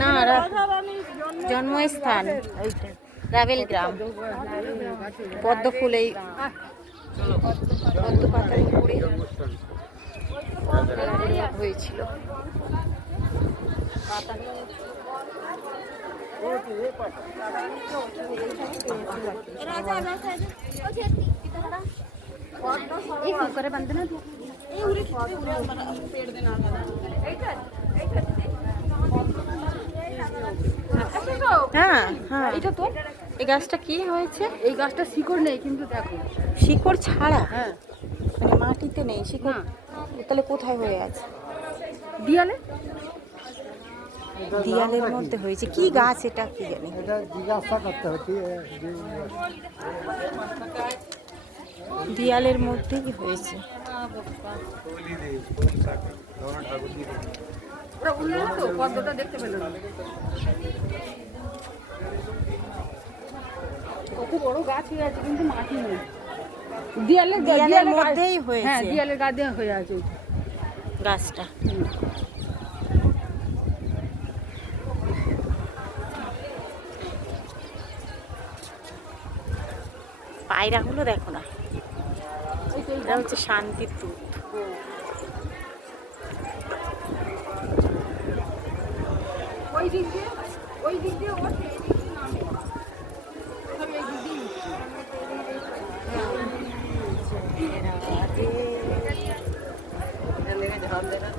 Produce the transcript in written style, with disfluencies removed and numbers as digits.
না জন্মস্থান রাবেল গ্রাম। পদ্ম ফুল এই পদ্ম পাতার উপরে হয়েছিল। হ্যাঁ হ্যাঁ, এটা তো এই গাছটা কি হয়েছে? এই গাছটা শিকড় নেই কিন্তু দেখো, শিকড় ছাড়া? হ্যাঁ, মানে মাটিতে নেই শিকড়? তাহলে কোথায় হয়ে আছে? দিয়ালে, দিয়ালের মধ্যে হয়েছে। কি গাছ এটা কি জানি? এটা জিজ্ঞাসা করতে হচ্ছে। দিয়ালের মধ্যেই হয়েছে। ওরা উঠলো না তো, পদ্মটা দেখতে পেল না। কত বড় গাছ হয়ে আছে কিন্তু মাটি নেই। দিয়ালের মধ্যেই হয়েছে। হ্যাঁ, দিয়ালের গা দিয়ে হয়ে আছে গাছটা। পায়রাগুলো দেখো না, এটা হচ্ছে শান্তির দুধ। ওই দিক দিয়ে ওঠে, এই দিক দিয়ে নামে। সব এই দিক দিয়ে ঝাল দেনা